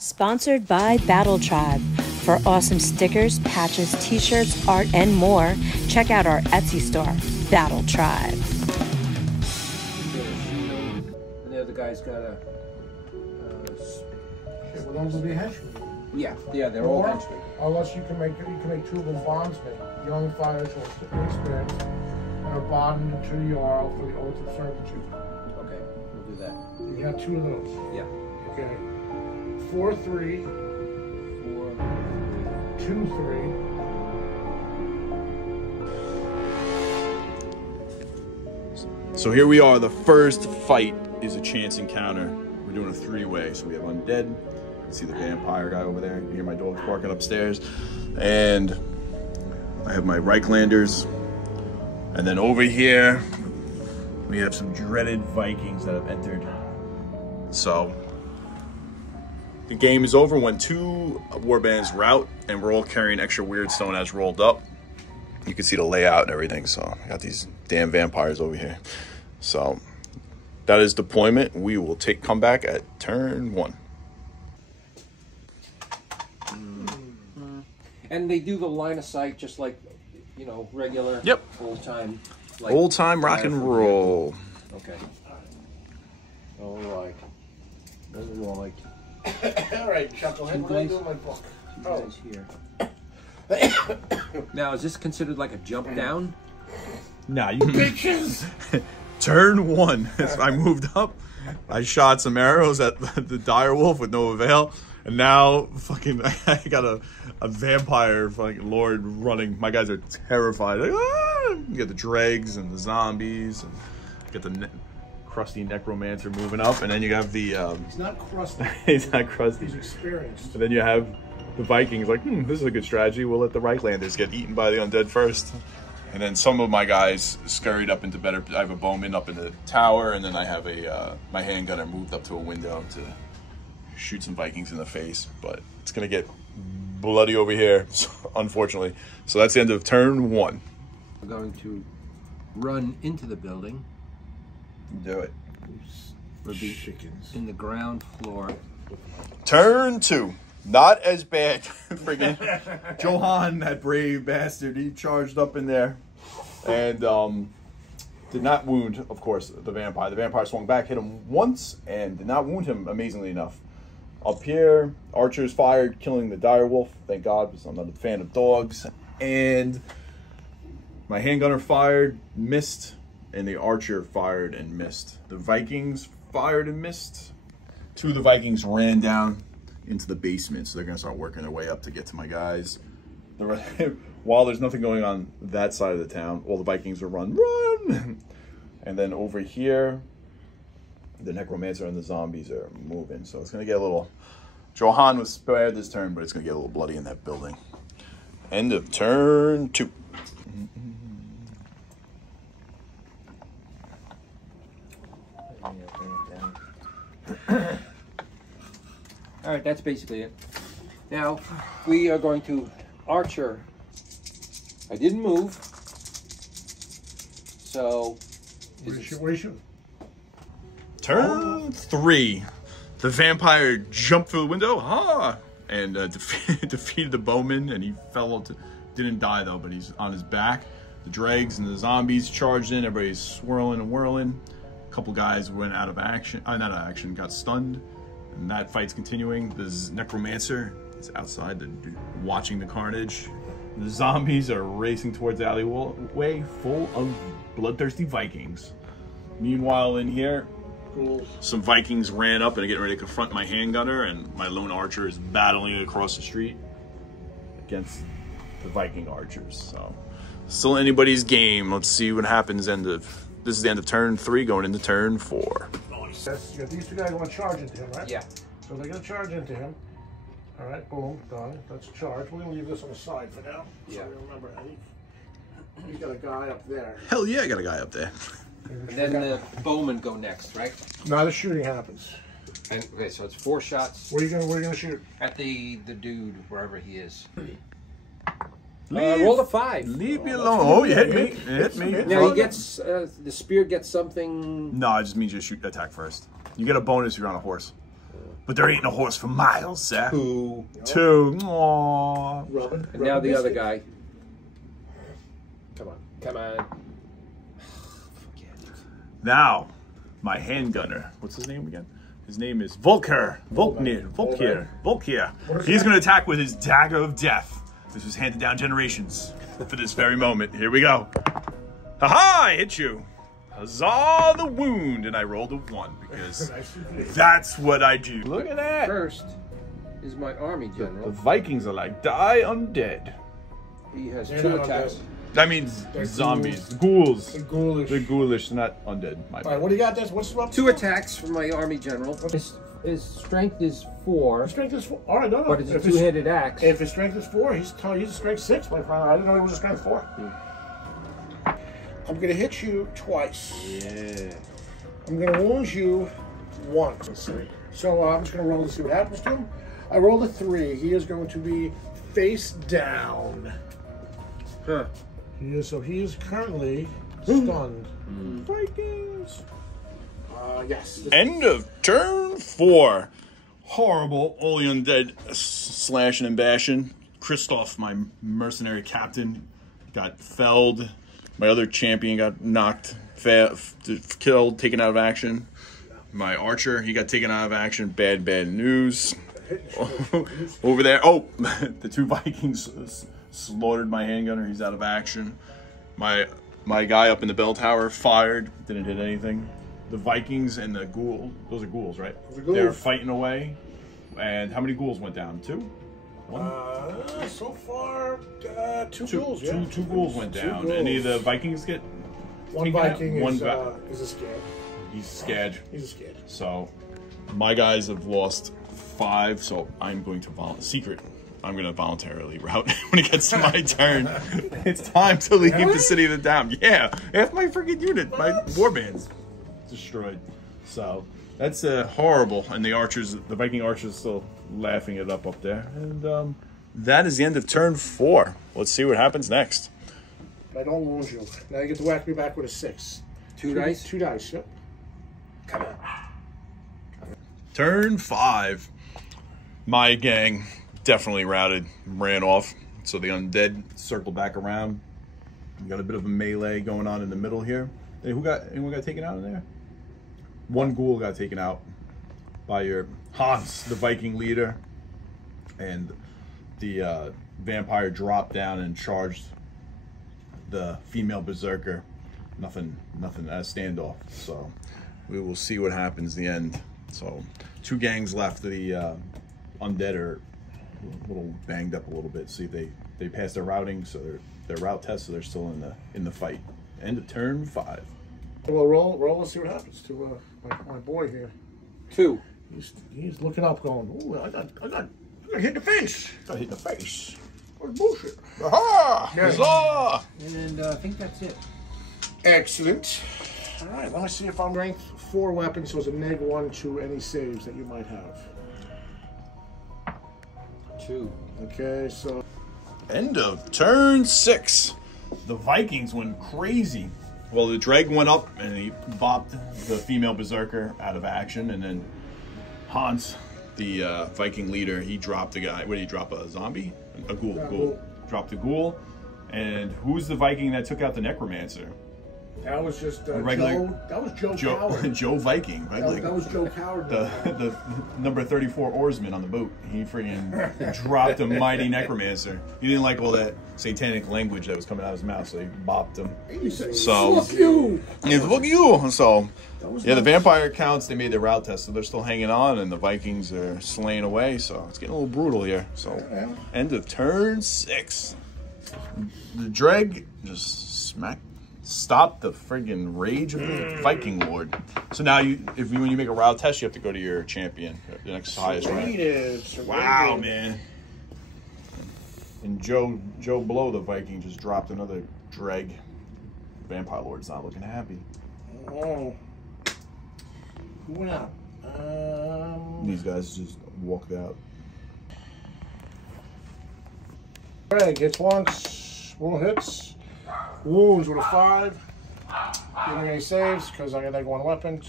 Sponsored by Battle Tribe. For awesome stickers, patches, t-shirts, art, and more, check out our Etsy store, Battle Tribe. And the other guy's got a... Well, those will be henchmen. yeah, they're all henchmen. Unless you can make two of them bondsmen, young fighters who are experienced, and are bonded to the Jarl for the oath of servitude. Okay, we'll do that. You got two of those. Yeah. Okay. 4-3. 2-3. So here we are. The first fight is a chance encounter. We're doing a three-way. So we have Undead. You can see the vampire guy over there. You hear my dogs barking upstairs. And I have my Reichlanders. And then over here, we have some dreaded Vikings that have entered. So the game is over when two warbands rout, and we're all carrying extra weird stone as rolled up. You can see the layout and everything. So I got these damn vampires over here. So that is deployment. We will come back at turn 1. And they do the line of sight just like, you know, regular, yep, old time, like old time rock and roll. Okay. All right. All right. All right, Chucklehead. What do I do in my book? Oh, here. Now, is this considered like a jump down? Nah, you bitches. Turn 1. I moved up. I shot some arrows at the direwolf with no avail. And now, fucking, I got a vampire fucking lord running. My guys are terrified. Like, ah! You get the dregs and the zombies, and you get the crusty necromancer moving up, and then you have the. He's not crusty. He's not crusty. He's experienced. And then you have the Vikings. Like, this is a good strategy. We'll let the Reichlanders get eaten by the undead first. And then some of my guys scurried up into better. I have a bowman up in the tower, and then I have my handgunner moved up to a window to shoot some Vikings in the face. But it's gonna get bloody over here, unfortunately. So that's the end of turn 1. We're going to run into the building. Do it. We'll be in the ground floor. Turn 2. Not as bad. Friggin' Johan, that brave bastard, he charged up in there and did not wound, of course, the vampire. The vampire swung back, hit him once, and did not wound him, amazingly enough. Up here, archers fired, killing the direwolf. Thank God, because I'm not a fan of dogs. And my handgunner fired, missed, and the archer fired and missed. The Vikings fired and missed. 2 of the Vikings ran down into the basement, so they're gonna start working their way up to get to my guys. While there's nothing going on that side of the town, all the Vikings will run. And then over here, the necromancer and the zombies are moving, so it's gonna get a little. Johan was spared this turn, but it's gonna get a little bloody in that building. End of turn 2. All right, that's basically it. Now, we are going to archer. I didn't move, so... Where you shoot? Turn 3. The vampire jumped through the window, and defeated the bowman, and he fell to, didn't die though, but he's on his back. The dregs and the zombies charged in, everybody's swirling and whirling. A couple guys went out of action, not out of action, got stunned, and that fight's continuing. The necromancer is outside, watching the carnage. The zombies are racing towards the alleyway full of bloodthirsty Vikings. Meanwhile, in here, some Vikings ran up and are getting ready to confront my handgunner, and my lone archer is battling across the street against the Viking archers. So, still anybody's game. Let's see what happens. This is the end of turn 3, going into turn 4. Nice. You got these 2 guys going to charge into him, right? Yeah. So they're going to charge into him. All right, boom, done. Let's charge. We're going to leave this on the side for now. Yeah. So remember, he's got a guy up there. Hell yeah, I got a guy up there. And then the bowmen go next, right? Now the shooting happens. And, okay, so it's 4 shots. Where are you gonna shoot? At the dude, wherever he is. Leave, roll a 5. Leave me alone. Oh, you hit me. You hit me. Now he gets, the spear gets something... No, it just means you shoot attack first. You get a bonus if you're on a horse. but there ain't no horse for miles, sir. Two. Aww. Rubbing. And now the other biscuit. guy. Come on. Come on. Now, my handgunner. What's his name again? His name is Volker. Volkir. He's going to attack with his dagger of death. This was handed down generations for this very moment. Here we go. Ha-ha! I hit you. Huzzah the wound. And I rolled a 1 because that's what I do. Look at that. First is my army The general. Vikings are like, die undead. He has They're 2 not attacks. undead. That means They're zombies. Ghouls. The ghoulish. They're ghoulish, not undead. My All right, bad. what do you got? What's up? 2 attacks from my army general. His strength is 4, His strength is 4. All right, no. but it's a If his- 2-handed axe. If his strength is 4, he's a strength 6, my friend. I didn't know he was a strength 4. I'm gonna hit you twice. Yeah. I'm gonna wound you once. So I'm just gonna roll to see what happens to him. I rolled a 3. He is going to be face down. Huh. He is currently stunned. Vikings. Yes. End of turn 4. Horrible, only undead slashing and bashing. Christoph, my mercenary captain, got felled. My other champion got knocked, killed, taken out of action. My archer, he got taken out of action. Bad news. Over there, the 2 Vikings slaughtered my handgunner. He's out of action. My guy up in the bell tower fired, didn't hit anything. The Vikings and the ghoul, those are ghouls, right? Those are ghouls. They're fighting away. And how many ghouls went down? 2? 1? So far, 2 ghouls. Yeah. Two ghouls went Two down. ghouls. Any of the Vikings get One taken out? Viking One is Vi- a scad. He's scared. He's a scad. So my guys have lost 5, so I'm going to I'm going to voluntarily route when it gets to my turn. It's time to leave the city of the damned. Yeah, half my freaking unit, my warband's destroyed. So that's horrible. And the Viking archers still laughing it up there. And that is the end of turn 4. Let's see what happens next. I don't wound you. Now you get to whack me back with a 6. 2 dice? 2 dice, yep. Come on. Turn 5. My gang definitely routed, ran off. So the undead circled back around. We got a bit of a melee going on in the middle here. Hey, anyone got taken out in there? 1 ghoul got taken out by your Hans, the Viking leader, and the vampire dropped down and charged the female berserker. Nothing standoff. So we will see what happens in the end. So 2 gangs left. The undead are a little banged up a little bit. See, they passed their routing, so their route test, so they're still in the fight. End of turn 5. Well, roll and see what happens to my boy here. 2. He's looking up, going, "Ooh, I got hit in the face. Got hit in the face. What bullshit." Aha! Yeah. Huzzah! And I think that's it. Excellent. All right, let me see if I'm ranked 4 weapons, so it's a -1 to any saves that you might have. 2. Okay, so End of turn 6. The Vikings went crazy. Well, the Dreg went up and he bopped the female berserker out of action, and then Hans, the Viking leader, he dropped the guy. What did he drop? A zombie? A ghoul. Ghoul. Dropped the ghoul. And who's the Viking that took out the necromancer? that was just regular- Joe. That was Joe Coward. Joe Viking, right? That was Joe Coward. the number 34 oarsman on the boat. He freaking dropped a mighty necromancer. He didn't like all that satanic language that was coming out of his mouth, so he bopped him. So Fuck you. yeah, look at you. So was yeah, the nice. vampire counts, they made their route test, so they're still hanging on, and the Vikings are slaying away. So it's getting a little brutal here. So end of turn 6. The Dreg just stop the friggin' rage of the Viking Lord. So now when you make a route test, you have to go to your champion, the next highest rank. Wow, man. And Joe Blow, the Viking, just dropped another Dreg. Vampire Lord's not looking happy. Oh. Who went out? These guys just walked out. Greg hits once. 1 hits. Wounds with a 5. Giving any saves because I got like 1 weapon.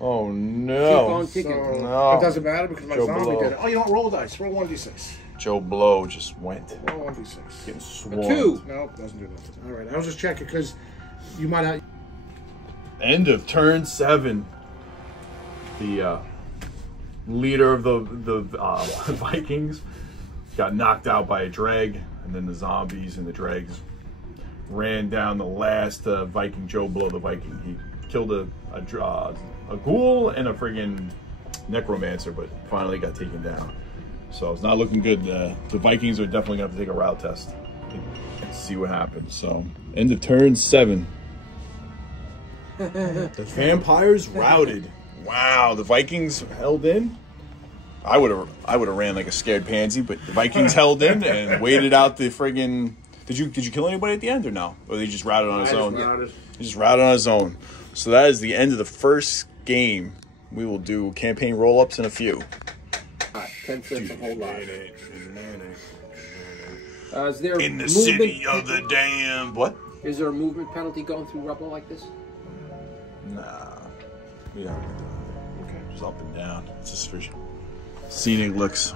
Oh Keep no. on kicking. So No. it doesn't matter because my Joe zombie Blow. did it. Oh, you know what? Roll the dice. Roll 1d6. Joe Blow just went. Roll 1d6. Getting A swarmed. 2. Nope, doesn't do nothing. All right, I was just checking because you might have. End of turn 7. The leader of the Vikings got knocked out by a drag, and then the zombies and the drags ran down the last Viking, Joe Blow the Viking. He killed a ghoul and a friggin' necromancer, but finally got taken down. So it's not looking good. The Vikings are definitely going to have to take a route test and see what happens. So end of turn 7. The vampires routed. Wow, the Vikings held in. I would have ran like a scared pansy, but the Vikings held in and waited out the friggin'. Did you kill anybody at the end or no? Or they just routed on his own? He just routed on his own. So that is the end of the first game. We will do campaign roll-ups in a few. 10 cents a whole lot. Is there In the movement city of the damned. What? Is there a movement penalty going through rubble like this? Nah. Yeah. Okay. Just up and down. It's just for scenic looks.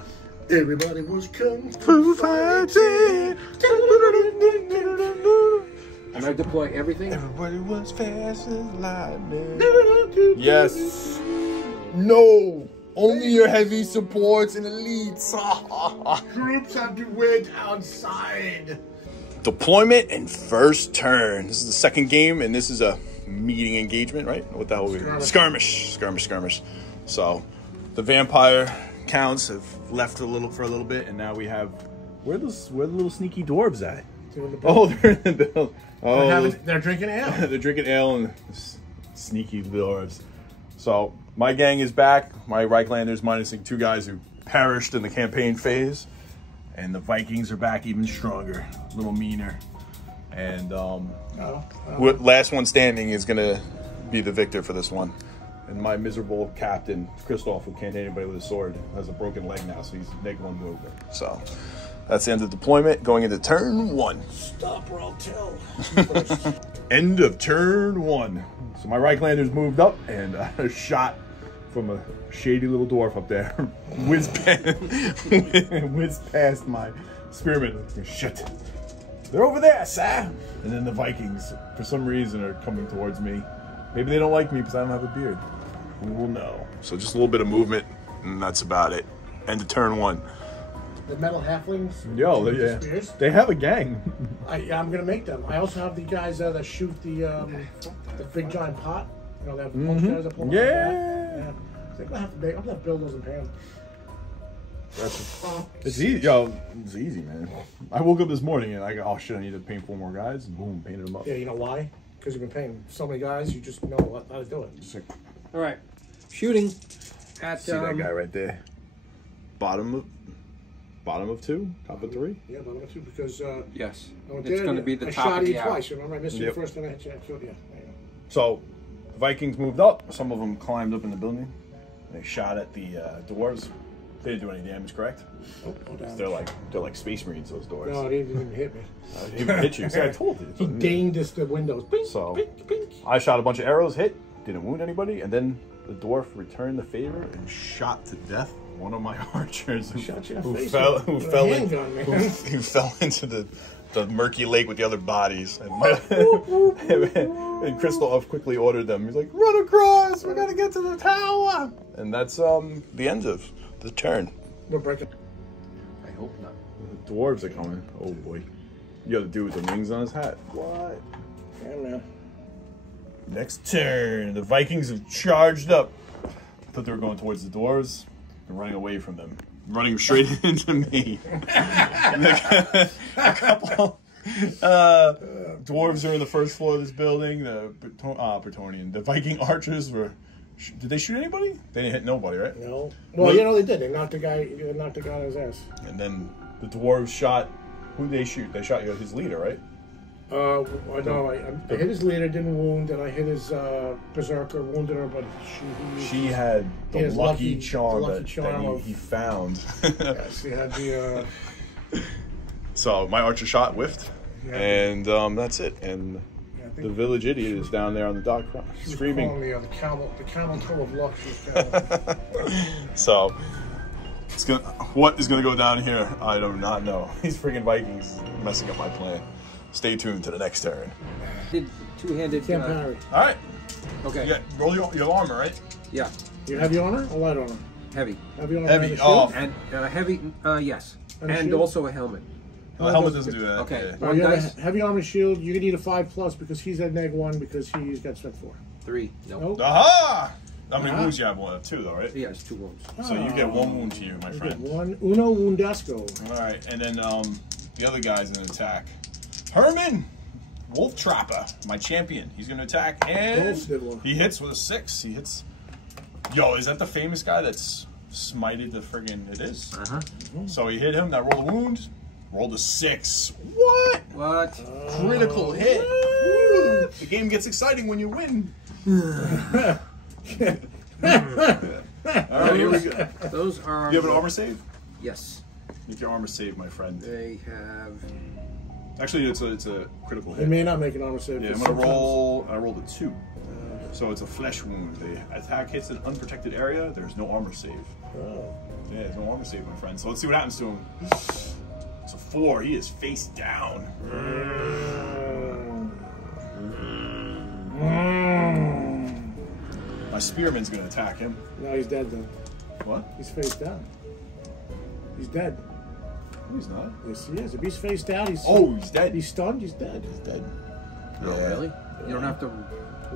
Everybody was kung fu fighting. And I deploy everything? Everybody was fast as lightning. Yes. No. Only your heavy supports and elites. Troops have to wait outside. Deployment and first turn. This is the second game, and this is a meeting engagement, right? What the hell? Skirmish. So the vampire counts have left for a little bit, and now we have where the little sneaky dwarves at? Oh, they're in the build. Oh, They're drinking ale. they're drinking ale and sneaky dwarves. So my gang is back. My Reichlanders minusing 2 guys who perished in the campaign phase, and the Vikings are back even stronger, a little meaner. And last one standing is gonna be the victor for this one. And my miserable captain, Christoph, who can't hit anybody with a sword, has a broken leg now, so he's -1 movement. So that's the end of deployment. Going into turn 1. Stop or I'll tell. End of turn 1. So my Reichlanders moved up, and a shot from a shady little dwarf up there whizzed past my spearmen. Shit. They're over there, sir. And then the Vikings, for some reason, are coming towards me. Maybe they don't like me because I don't have a beard. Who will know? So just a little bit of movement, and that's about it. End of turn 1. The metal halflings. Yo, yeah. Spears. They have a gang. I'm gonna make them. I also have the guys that shoot the big giant pot. You know, that guys that pull them out. Yeah. So I'm gonna have to build those and pay them. It's easy, yo. It's easy, man. I woke up this morning and I go, oh shit, I need to paint 4 more guys, and boom, painted them up. Yeah, you know why? Because you've been paying so many guys, you just know how to do it. Just like, All right. Shooting at see that guy right there. Bottom of 2, top of 3. Yeah, bottom of 2 because yes, it's going to be the I top shot of you the hour. twice. Remember, I missed you first, and I hit you. So, yeah. There you go. So the Vikings moved up. Some of them climbed up in the building. They shot at the dwarves. They didn't do any damage, correct? Oh, damn. They're like space marines. Those dwarves. No, he didn't even hit me. They didn't even hit you. See, I told you. He dinged us the windows. Bink, So bink, bink. I shot a bunch of arrows, hit, didn't wound anybody, and then the dwarf returned the favor and shot to death one of my archers who Shot you in the who face fell with who a fell in, handgun, man. who fell into the murky lake with the other bodies. And, and Christoph quickly ordered them. He's like, "Run across! We gotta get to the tower!" And that's the end of the turn. We're breaking. I hope not. The dwarves are coming. Oh boy, you got the dude with the wings on his hat. What? Yeah, man. Next turn, the Vikings have charged up. I thought they were going towards the dwarves. They're running away from them. Running straight into me. A couple dwarves are on the first floor of this building. The Bretonnian. The Viking archers were... Did they shoot anybody? They didn't hit nobody, right? No. Well, you know they did. They knocked the guy on his ass. And then the dwarves shot... Who did they shoot? They shot his leader, right? No, I hit his leader, didn't wound, and I hit his berserker, wounded her, but She had the his lucky charm lucky that charm he found. Yes, he had the. So my archer shot whiffed, Yeah. and that's it. And The village idiot is down there on the dock screaming. The camel toe of luck. So, what is gonna go down here? I do not know. These freaking Vikings messing up my plan. Stay tuned to the next turn. Did two-handed. All right. Okay. Yeah. Roll your armor, right? Yeah. You heavy armor or light armor? Heavy. Heavy armor. Heavy. And Heavy. Yes. And also a helmet. The helmet doesn't do that. Okay. Yeah. One dice. Heavy armor shield. You can need a 5+ because he's at -1 because he's got strength 4. 3. Nope. Aha! How many wounds you have? 1, 2, though, right? He has 2 wounds. So you get 1 wound to you, my You friend. get 1 uno woundesco. All right, and then the other guy's gonna attack. Herman, Wolf Trapper, my champion. He's gonna attack, and he hits with a 6. He hits. Yo, is that the famous guy that's smited the friggin'? It is. So he hit him. That rolled a wound. Rolled a 6. What? What? Critical hit. Woo. The game gets exciting when you win. All right, here we go. Those are. You have an armor save? Yes. Make your armor save, my friend. They have. Actually, it's a critical hit. They may not make an armor save. Yeah, I'm gonna roll. I rolled a 2, so it's a flesh wound. The attack hits an unprotected area. There's no armor save. Oh. Yeah, there's no armor save, my friend. So let's see what happens to him. It's a 4. He is face down. My spearman's gonna attack him. No, he's dead though. What? He's face down. He's dead. No, he's not. Yes, he is. If he's face down, he's. Oh, he's dead. He's stunned. He's dead. He's dead. Oh, really? You don't have to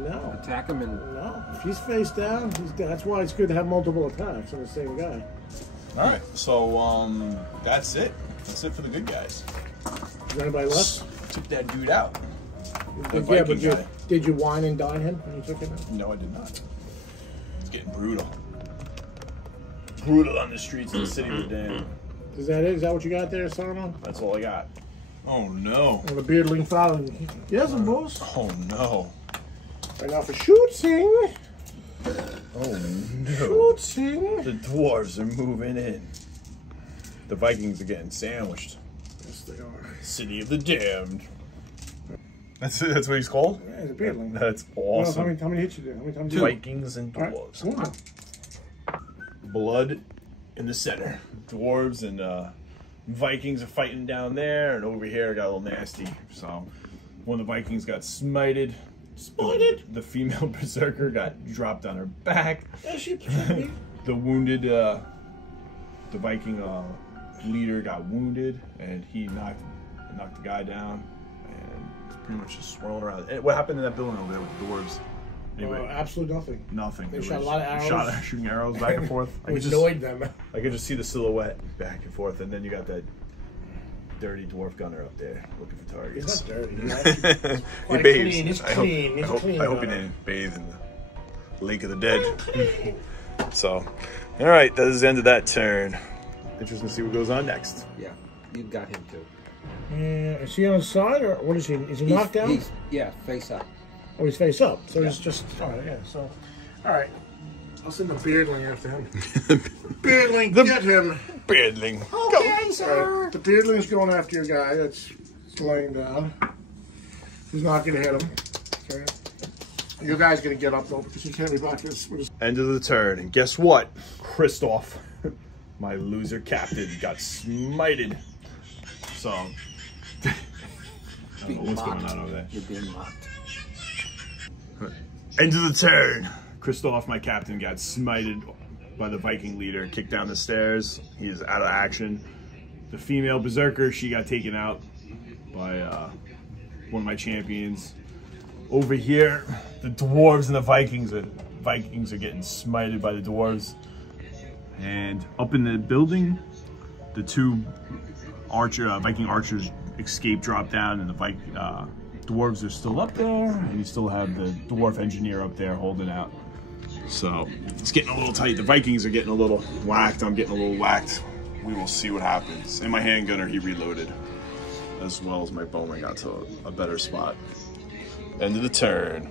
No. attack him and. No. If he's face down, he's dead. That's why it's good to have multiple attacks on the same guy. All right. So that's it. That's it for the good guys. Is there anybody left? Took that dude out. Yeah, Viking but guy. did you wine and dine him when you took him out? No, I did not. It's getting brutal. Brutal on the streets of the city of the damned. Is that it? Is that what you got there, Saruman? That's all I got. Oh no. And the beardling following. Yes, boss. Oh no. Right now for shooting. Oh no. Shooting. The dwarves are moving in. The Vikings are getting sandwiched. Yes, they are. City of the damned. That's what he's called? Yeah, he's a beardling. That's Well, awesome. how many hits you do? How many times did you? Vikings and All right. dwarves. Cool. Blood in the center. Dwarves and Vikings are fighting down there, and over here it got a little nasty. So one of the Vikings got smited. The female berserker got dropped on her back. Yeah, she The wounded, the Viking leader got wounded, and he knocked the guy down, and it's pretty much just swirling around. And what happened in that building over there with the dwarves? Anyway, absolutely nothing. nothing. They shot a lot of arrows. Shooting arrows back and forth. It annoyed them. I could just see the silhouette back and forth, and then you got that dirty dwarf gunner up there looking for targets. He's not dirty. He's He bathes. clean. He's clean. He's clean. I hope he didn't bathe in the Lake of the Dead. So, all right, that is the end of that turn. Interesting to see what goes on next. Yeah, you got him too. Yeah, is he on his side or what is he? Is he knocked down? Yeah, face up. Oh, he's face up. So he's just. All right, yeah. So, all right. I'll send the beardling after him. Beardling, get him. Beardling. Okay, sir. Right, the beardling's going after your guy that's laying down. He's not going to hit him. Okay. Your guy's going to get up though because he can't be back with his. End of the turn, and guess what? Christoph, my loser captain, got smited. So, I don't know what's going on over there. You're being mocked. End of the turn. Christoph, my captain, got smited by the Viking leader, kicked down the stairs. He is out of action. The female berserker, she got taken out by one of my champions. Over here, the dwarves and the Vikings are getting smited by the dwarves. And up in the building, the two Viking archers escape, drop down, and the dwarves are still up there, and you still have the dwarf engineer up there holding out. So it's getting a little tight. The Vikings are getting a little whacked. I'm getting a little whacked. We will see what happens. And my handgunner, he reloaded, as well as my bowman got to a better spot. End of the turn.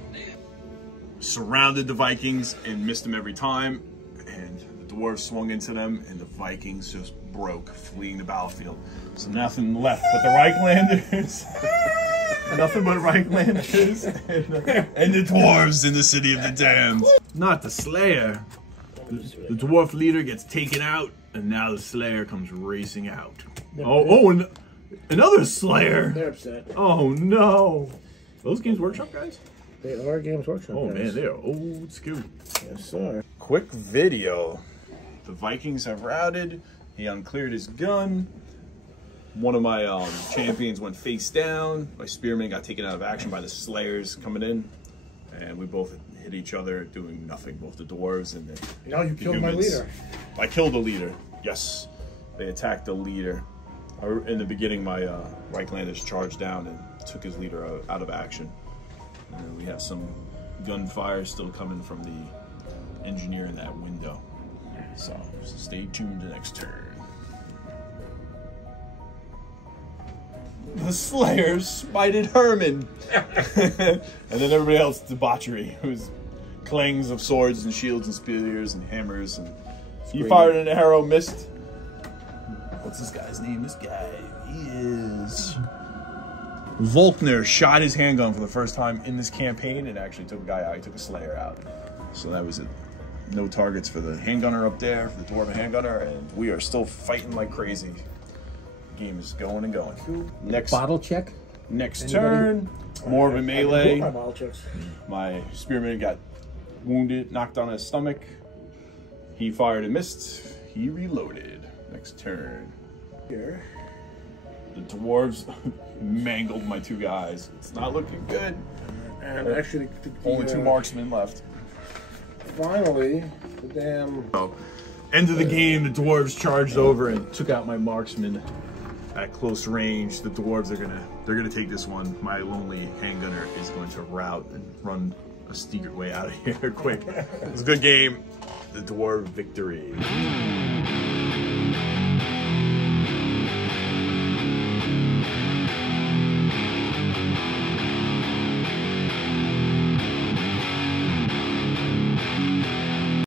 Surrounded the Vikings and missed them every time, and the dwarves swung into them, and the Vikings just broke, fleeing the battlefield. So nothing left but the Reichlanders. Nothing but Reichlanders and the dwarves in the city of the damned. Not the Slayer. The dwarf leader gets taken out, and now the Slayer comes racing out. And another Slayer. They're upset. Oh no! Those Games Workshop guys? They are Games Workshop. Oh guys. man, they are old school. Yes, sir. Quick video. The Vikings have routed. He uncleared his gun. One of my champions went face down. My spearman got taken out of action by the Slayers coming in. And we both hit each other doing nothing. Both the dwarves and the Now you killed my humans. leader. I killed the leader. Yes. They attacked the leader. In the beginning, my Reichlanders charged down and took his leader out of action. And we have some gunfire still coming from the engineer in that window. So stay tuned to next turn. The Slayers spited Herman. And then everybody else, debauchery, who's clangs of swords and shields and spears and hammers. And he fired an arrow, missed. What's this guy's name? This guy, he is... Volkner shot his handgun for the first time in this campaign and actually took a guy out. He took a Slayer out. So that was it. No targets for the handgunner up there, for the dwarven handgunner, and we are still fighting like crazy. The game is going and going. Next Bottle check. Next turn, more of a melee. My bottle checks. My spearman got wounded, knocked on his stomach. He fired and missed. He reloaded. Next turn. Here. The dwarves mangled my two guys. It's not looking good. And actually, Only two marksmen left. Finally, the damn. So, end of the game, the dwarves charged over and took out my marksman at close range. The dwarves they're gonna take this one. My lonely handgunner is going to rout and run a secret way out of here quick. It was a good game. The dwarf victory.